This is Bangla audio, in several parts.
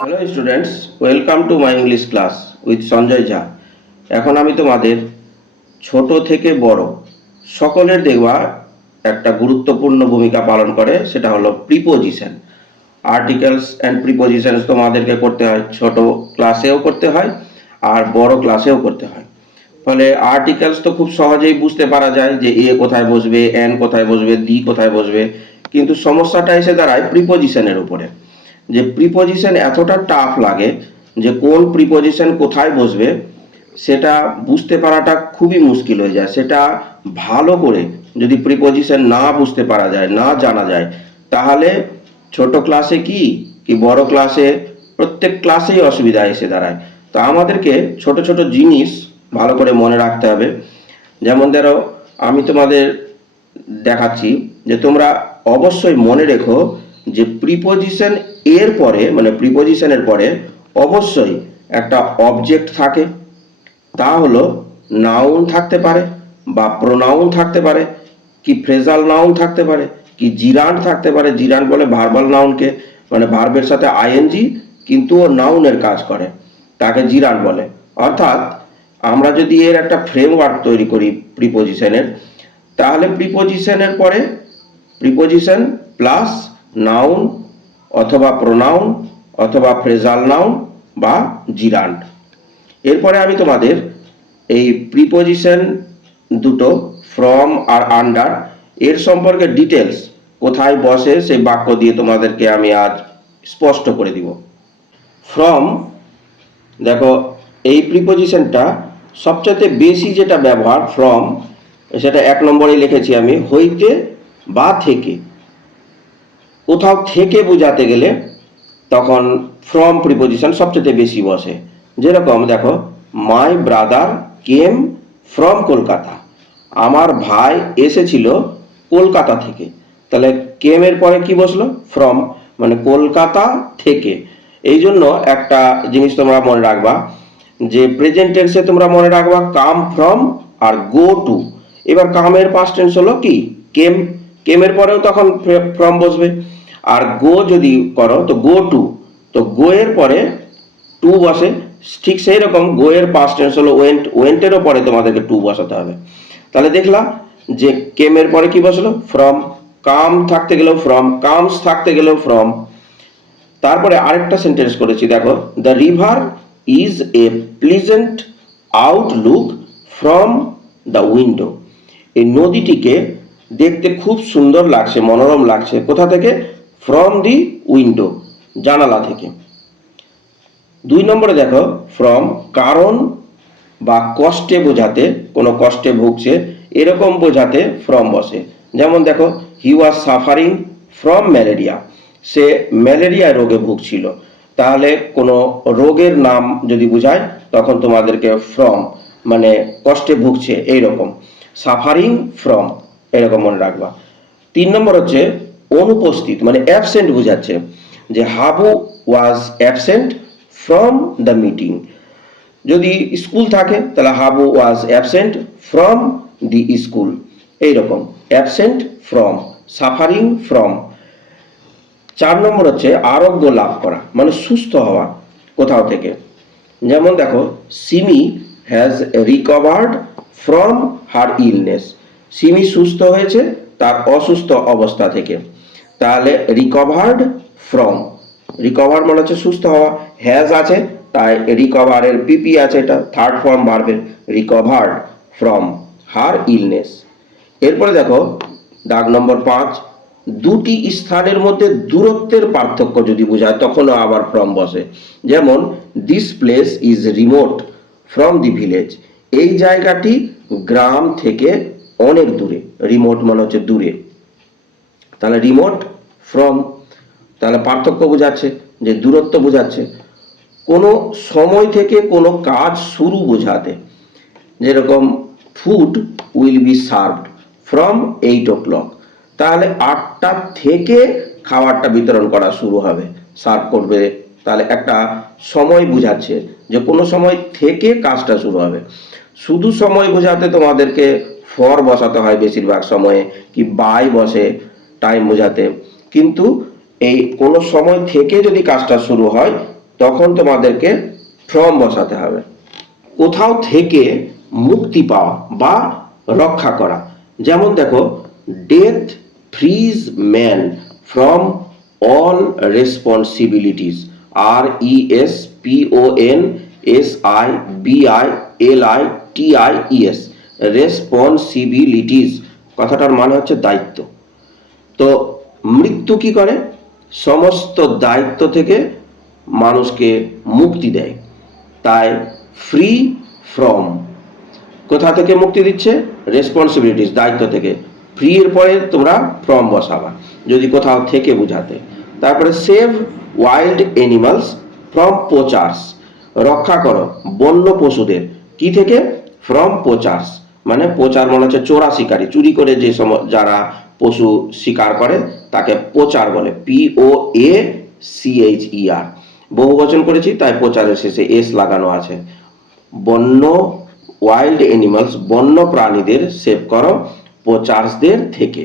Hello students, welcome to my English class with Sanjay Jha. এখন আমি তোমাদের ছোট থেকে বড় সকলের দেখবা একটা গুরুত্বপূর্ণ ভূমিকা পালন করে, সেটা হলো প্রিপোজিশন। আর্টিকেলস অ্যান্ড প্রিপোজিশনস তোমাদেরকে করতে হয়, ছোট ক্লাসেও করতে হয় আর বড় ক্লাসেও করতে হয়। ফলে আর্টিকেলস তো খুব সহজেই বুঝতে পারা যায় যে এ কোথায় বসবে, এন কোথায় বসবে, দি কোথায় বসবে, কিন্তু সমস্যাটা এসে দাঁড়ায় প্রিপোজিশনের উপরে। যে প্রিপোজিশন এতটা টাফ লাগে যে কোন প্রিপোজিশন কোথায় বসবে সেটা বুঝতে পারাটা খুবই মুশকিল হয়ে যায়। সেটা ভালো করে যদি প্রিপোজিশন না বুঝতে পারা যায়, না জানা যায়, তাহলে ছোট ক্লাসে কি কি বড় ক্লাসে, প্রত্যেক ক্লাসেই অসুবিধা এসে দাঁড়ায়। তো আমাদেরকে ছোট ছোট জিনিস ভালো করে মনে রাখতে হবে। যেমন ধরো, আমি তোমাদের দেখাচ্ছি যে তোমরা অবশ্যই মনে রেখো যে প্রিপোজিশন এর পরে, মানে প্রিপোজিশনের পরে অবশ্যই একটা অবজেক্ট থাকে। তা হলো নাউন থাকতে পারে, বা প্রোনাউন থাকতে পারে, কি ফ্রেজাল নাউন থাকতে পারে, কি জিরান্ড থাকতে পারে। জিরান্ড বলে ভার্বাল নাউনকে, মানে ভার্বের সাথে আইএনজি কিন্তু ও নাউনের কাজ করে, তাকে জিরান্ড বলে। অর্থাৎ আমরা যদি এর একটা ফ্রেমওয়ার্ক তৈরি করি প্রিপোজিশনের, তাহলে প্রিপোজিশনের পরে প্রিপোজিশন প্লাস নাউন অথবা প্রোনাউন অথবা ফ্রেজাল নাউন বা জিরান্ড। এরপরে আমি তোমাদের এই প্রিপোজিশন দুটো ফ্রম আর আন্ডার এর সম্পর্কে ডিটেলস কোথায় বসে সেই বাক্য দিয়ে তোমাদেরকে আমি আজ স্পষ্ট করে দিব। ফ্রম, দেখো এই প্রিপোজিশনটা সবচেয়ে বেশি যেটা ব্যবহার ফ্রম, সেটা 1 নম্বরে লিখেছি আমি, হইতে বা থেকে। কোথাও থেকে বোঝাতে গেলে তখন ফ্রম প্রিপোজিশন সবচেয়ে বেশি বসে। যেরকম দেখো, my brother came from Kolkata, আমার ভাই এসেছিল কলকাতা থেকে। তাহলে কেমের পরে কি বসলো? ফ্রম, মানে কলকাতা থেকে। এই জন্য একটা জিনিস তোমরা মনে রাখবা, যে প্রেজেন্ট টেন্সে তোমরা মনে রাখবা come from R go to. এবার কামের পাস্ট টেন্স হলো কি? কেম। কেমের পরেও তখন ফ্রম বসবে। আর গো যদি করো তো গো টু, তো গো এর পরে টু বসে। ঠিক সেই রকম গো এর পাস্ট টেন্স হলো ওয়েন্ট, ওয়েন্টেরও পরে তোমাদেরকে টু বসাতে হবে। তাহলে দেখলাম যে কেমের পরে কি বসলো? ফ্রম। কাম থাকতে গেলেও ফ্রম, কামস থাকতে গেলেও ফ্রম। তারপরে আরেকটা সেন্টেন্স করেছি, দেখো, the river is a pleasant Outlook from the window. এই নদীটিকে দেখতে খুব সুন্দর লাগছে, মনোরম লাগছে। কোথা থেকে? ফ্রম দি উইন্ডো, জানালা থেকে। 2 নম্বরে দেখো, ফ্রম কারণ বা কষ্টে বোঝাতে, কোনো কষ্টে ভুগছে এরকম বোঝাতে ফ্রম বসে। যেমন দেখো, he was suffering from malaria, সে ম্যালেরিয়া রোগে ভুগছিল। তাহলে কোনো রোগের নাম যদি বোঝায় তখন তোমাদেরকে ফ্রম, মানে কষ্টে ভুগছে এইরকম, সাফারিং ফ্রম, এরকম মনে রাখবা। 3 নম্বর হচ্ছে অনুপস্থিত, মানে অ্যাবসেন্ট বোঝাচ্ছে, যে Habu was absent from the meeting. যদি স্কুল থাকে তাহলে Habu was absent from the school. এইরকম অ্যাবসেন্ট ফ্রম, সাফারিং ফ্রম। 4 নম্বর হচ্ছে আরোগ্য লাভ করা, মানে সুস্থ হওয়া কোথাও থেকে। যেমন দেখো, Simi has recovered from her illness, Simi সুস্থ হয়েছে তার অসুস্থ অবস্থা থেকে। তাহলে রিকভার্ড ফ্রম, রিকভার মানে হচ্ছে সুস্থ হওয়া, হ্যাজ আছে তাই রিকভারের পিপি আছে, এটা থার্ড ফর্ম ভার্বের, রিকভার্ড ফ্রম হার ইলনেস। এরপরে দেখো দাগ নম্বর 5, দুটি স্থানের মধ্যে দূরত্বের পার্থক্য যদি বোঝায় তখনও আবার ফ্রম বসে। যেমন this place is remote from the village, এই জায়গাটি গ্রাম থেকে অনেক দূরে। রিমোট মানে হচ্ছে দূরে, তাহলে রিমোট ফ্রম, তাহলে পার্থক্য বোঝাচ্ছে, যে দূরত্ব বোঝাচ্ছে। কোনো সময় থেকে কোনো কাজ শুরু বোঝাতে, যেরকম food will be served from 8 o'clock, তাহলে 8টা থেকে খাবারটা বিতরণ করা শুরু হবে, সার্ভ করবে। তাহলে একটা সময় বোঝাচ্ছে যে কোনো সময় থেকে কাজটা শুরু হবে। শুধু সময় বোঝাতে তোমাদেরকে ফর বসাতে হয় বেশিরভাগ সময়ে, কি বাই বসে, টাইম বোঝাতে। কিন্তু এই কোনো সময় থেকে যদি কাজটা শুরু হয় তখন তোমাদেরকে ফ্রম বসাতে হবে। কোথাও থেকে মুক্তি পাওয়া বা রক্ষা করা, যেমন দেখো death fridge man from all responsibilities, RESPONSIBILITIES, responsibilities কথাটার মানে হচ্ছে দায়িত্ব। তো মৃত্যু কি করে? সমস্ত দায়িত্ব থেকে মানুষকে মুক্তি দেয়। তাই ফ্রি ফ্রম কোথা থেকে মুক্তি দিচ্ছে? রেসপন্সিবিলিটিস, দায়িত্ব থেকে। ফ্রি এর পরে তোমরা ফ্রম বসাবা যদি কোথাও থেকে বোঝাতে। তারপরে সেভ ওয়াইল্ড অ্যানিমালস ফ্রম পোচার্স, রক্ষা করো বন্য পশুদের কি থেকে? ফ্রম পোচার্স, মানে পোচার মানে হচ্ছে চোরা শিকারী, চুরি করে যে যারা পশু শিকার করে তাকে পোচার বলে, POACHER। বহু বচন করেছি তাই পোচারের শেষে এস লাগানো আছে। বন্য ওয়াইল্ড অ্যানিমালস, বন্য প্রাণীদের সেভ করো পোচার্সদের থেকে।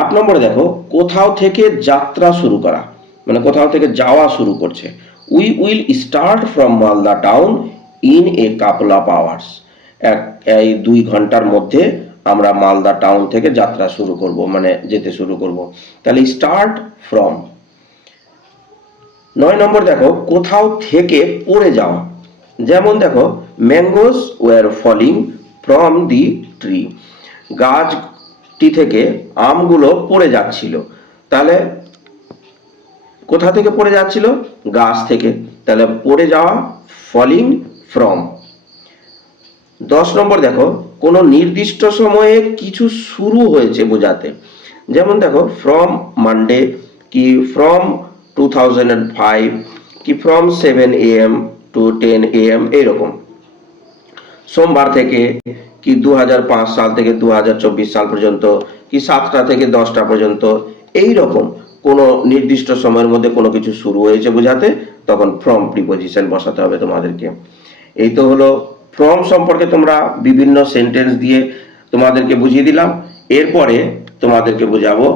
8 নম্বরে দেখো কোথাও থেকে যাত্রা শুরু করা, মানে কোথাও থেকে যাওয়া শুরু করছে। We will start from Malda town in a couple of hours, এই 2 ঘন্টার মধ্যে আমরা মালদা টাউন থেকে যাত্রা শুরু করব, মানে যেতে শুরু করব। তাহলে স্টার্ট ফ্রম। 9 নম্বর দেখো কোথাও থেকে পড়ে যাওয়া, যেমন দেখো mangoes were falling from the tree, গাছটি থেকে আমগুলো পড়ে যাচ্ছিল। তাহলে কোথা থেকে পড়ে যাচ্ছিল? গাছ থেকে। তাহলে পড়ে যাওয়া ফলিং ফ্রম। 10 নম্বর দেখো কোনো নির্দিষ্ট সময়ে কিছু শুরু হয়েছে বোঝাতে, যেমন দেখো ফ্রম মানডে, কি ফ্রম 2005, কি ফ্রম 7 AM to 10 AM, এইরকম। সোমবার থেকে, কি 2005 সাল থেকে 2024 সাল পর্যন্ত, কি 7টা থেকে 10টা পর্যন্ত, এই রকম কোনো নির্দিষ্ট সময়ের মধ্যে কোনো কিছু শুরু হয়েছে বোঝাতে তখন ফ্রম প্রিপোজিশন বসাতে হবে তোমাদেরকে। এই তো হলো ফ্রম সম্পর্কে তোমরা বিভিন্ন সেন্টেন্স দিয়ে তোমাদেরকে বুঝিয়ে দিলাম। এরপরে তোমাদেরকে বোঝাবো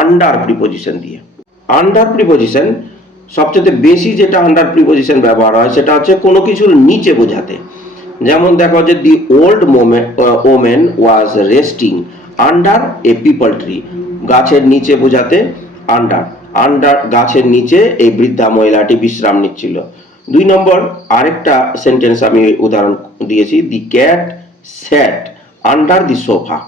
আন্ডার প্রিপোজিশন দিয়ে। আন্ডার প্রিপোজিশন সবচেয়ে বেশি যেটা আন্ডার প্রিপোজিশন ব্যবহার হয় সেটা হচ্ছে কোনো কিছুর নিচে বোঝাতে। যেমন দেখো যে the old women was resting under A people tree, গাছের নিচে বোঝাতে আন্ডার, আন্ডার গাছের নিচে এই বৃদ্ধা মহিলাটি বিশ্রাম নিচ্ছিল। 2 নম্বর আরেকটা সেন্টেন্স আমি উদাহরণ দিয়েছি, the cat sat under the sofa,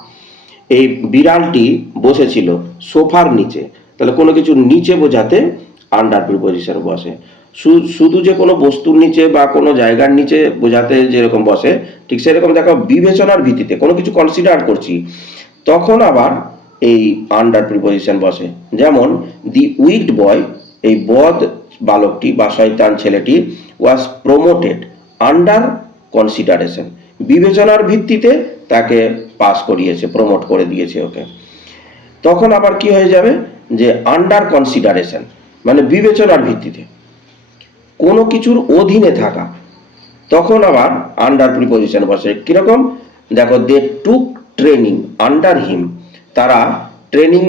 এই বিড়ালটি বসেছিল সোফার নিচে। তাহলে কোনো কিছুর নিচে বোঝাতে আন্ডার প্রিপোজিশন বসে। শুধু যে কোনো বস্তুর নিচে বা কোনো জায়গার নিচে বোঝাতে যেরকম বসে ঠিক সেরকম দেখো বিবেচনার ভিত্তিতে কোনো কিছু কনসিডার করছি তখন আবার এই আন্ডার প্রিপোজিশন বসে। যেমন দি উইকড বয়, এই বদ বালকটি বা শয়তান ছেলেটি, ওয়াজ প্রমোটেড আন্ডার কনসিডারেশন, বিবেচনার ভিত্তিতে তাকে পাস করিয়েছে, প্রমোট করে দিয়েছে ওকে। তখন আবার কি হয়ে যাবে যে আন্ডার কনসিডারেশন মানে বিবেচনার ভিত্তিতে কোনো কিছুর অধীনে থাকা, তখন আবার আন্ডার প্রিপোজিশন বসে। কিরকম দেখো দে টুক ট্রেনিং আন্ডার হিম, তারা ট্রেনিং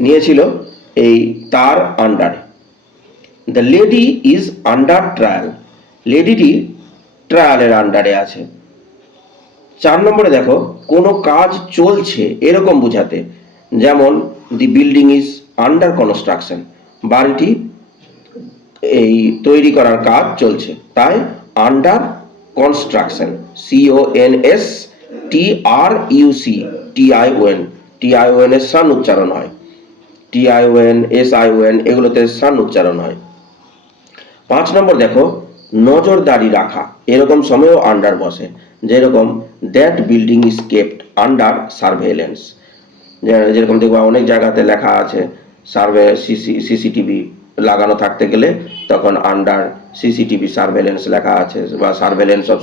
নিয়েছিল এই তার আন্ডারে। The lady is under trial, লেডিটি ট্রায়ালের আন্ডারে আছে। 4 নম্বরে দেখো কোনো কাজ চলছে এরকম বোঝাতে, যেমন দি বিল্ডিং ইজ আন্ডার কনস্ট্রাকশন, বাড়িটি এই তৈরি করার কাজ চলছে, তাই আন্ডার কনস্ট্রাকশন, CONSTRUCTION, TION এর সান উচ্চারণ হয়, TION SION এগুলোতে সান উচ্চারণ হয়। 5 নম্বর দেখো নজরদারি রাখা, এরকম সময়েও আন্ডার বসে, যেরকম that building is kept under surveillance, যেরকম দেখবা অনেক জায়গাতে লেখা আছে সিসিটিভি লাগানো থাকতে গেলে তখন আন্ডার সিসিটিভি সার্ভেলেন্স লেখা আছে বা সার্ভেলেন্স অফ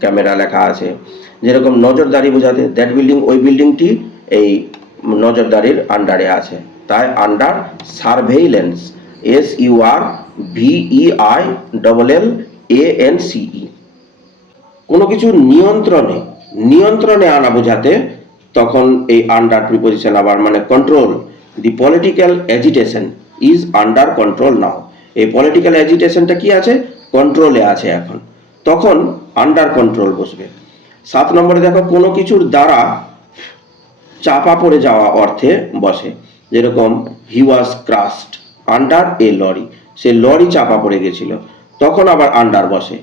ক্যামেরা লেখা আছে। যেরকম নজরদারি বোঝাতে দ্যাট বিল্ডিং, ওই বিল্ডিংটি এই নজরদারির আন্ডারে আছে, তাই আন্ডার সার্ভেইলেন্স, SURVEILLANCE। কোনো কিছু নিয়ন্ত্রণে আনা বোঝাতে তখন এই আন্ডার প্রিপোজিশন আবার মানে control. The political agitation is under control now. এই পলিটিক্যাল এজিটেশনটা কি আছে? কন্ট্রোলে আছে এখন, তখন আন্ডার কন্ট্রোল বসবে। 7 নম্বরে দেখো, কোনো কিছুর দ্বারা চাপা পড়ে যাওয়া অর্থে বসে, যেরকম he was crushed under a lorry, সে লরি চাপা পড়ে গেছিল, তখন আবার আন্ডার বসে।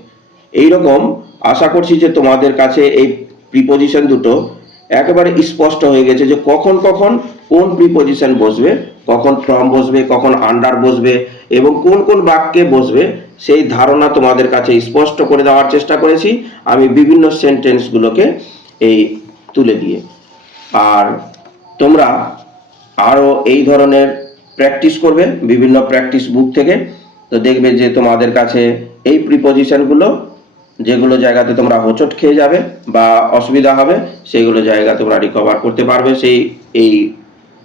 এইরকম আশা করছি যে তোমাদের কাছে এই প্রিপোজিশন দুটো একেবারে স্পষ্ট হয়ে গেছে যে কখন কখন কোন প্রিপোজিশন বসবে, কখন ফ্রম বসবে, কখন আন্ডার বসবে এবং কোন কোন বাক্যে বসবে, সেই ধারণা তোমাদের কাছে স্পষ্ট করে দেওয়ার চেষ্টা করেছি আমি বিভিন্ন সেন্টেন্সগুলোকে এই তুলে দিয়ে। আর তোমরা আরও এই ধরনের প্র্যাকটিস করবে বিভিন্ন প্র্যাকটিস বুক থেকে, তো দেখবে যে তোমাদের কাছে এই প্রিপোজিশনগুলো যেগুলো জায়গাতে তোমরা হোঁচট খেয়ে যাবে বা অসুবিধা হবে, সেইগুলো জায়গা তোমরা রিকভার করতে পারবে এই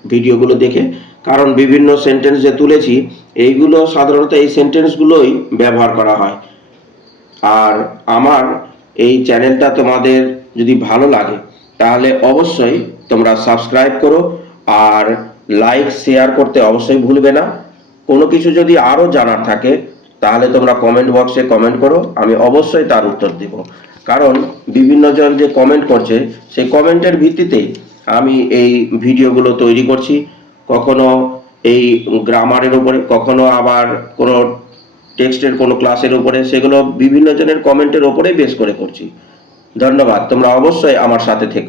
ভিডিওগুলো দেখে। কারণ বিভিন্ন সেন্টেন্স যে তুলেছি এইগুলো সাধারণত এই সেন্টেন্সগুলোই ব্যবহার করা হয়। আর আমার এই চ্যানেলটা তোমাদের যদি ভালো লাগে তাহলে অবশ্যই তোমরা সাবস্ক্রাইব করো আর লাইক শেয়ার করতে অবশ্যই ভুলবে না। কোনো কিছু যদি আরও জানার থাকে তাহলে তোমরা কমেন্ট বক্সে কমেন্ট করো, আমি অবশ্যই তার উত্তর দেব। কারণ বিভিন্ন জন যে কমেন্ট করছে সেই কমেন্টের ভিত্তিতেই আমি এই ভিডিওগুলো তৈরি করছি, কখনো এই গ্রামারের উপরে, কখনো আবার কোনো টেক্সটের কোনো ক্লাসের উপরে, সেগুলো বিভিন্ন জনের কমেন্টের ওপরেই বেস করে করছি। ধন্যবাদ, তোমরা অবশ্যই আমার সাথে থেকো।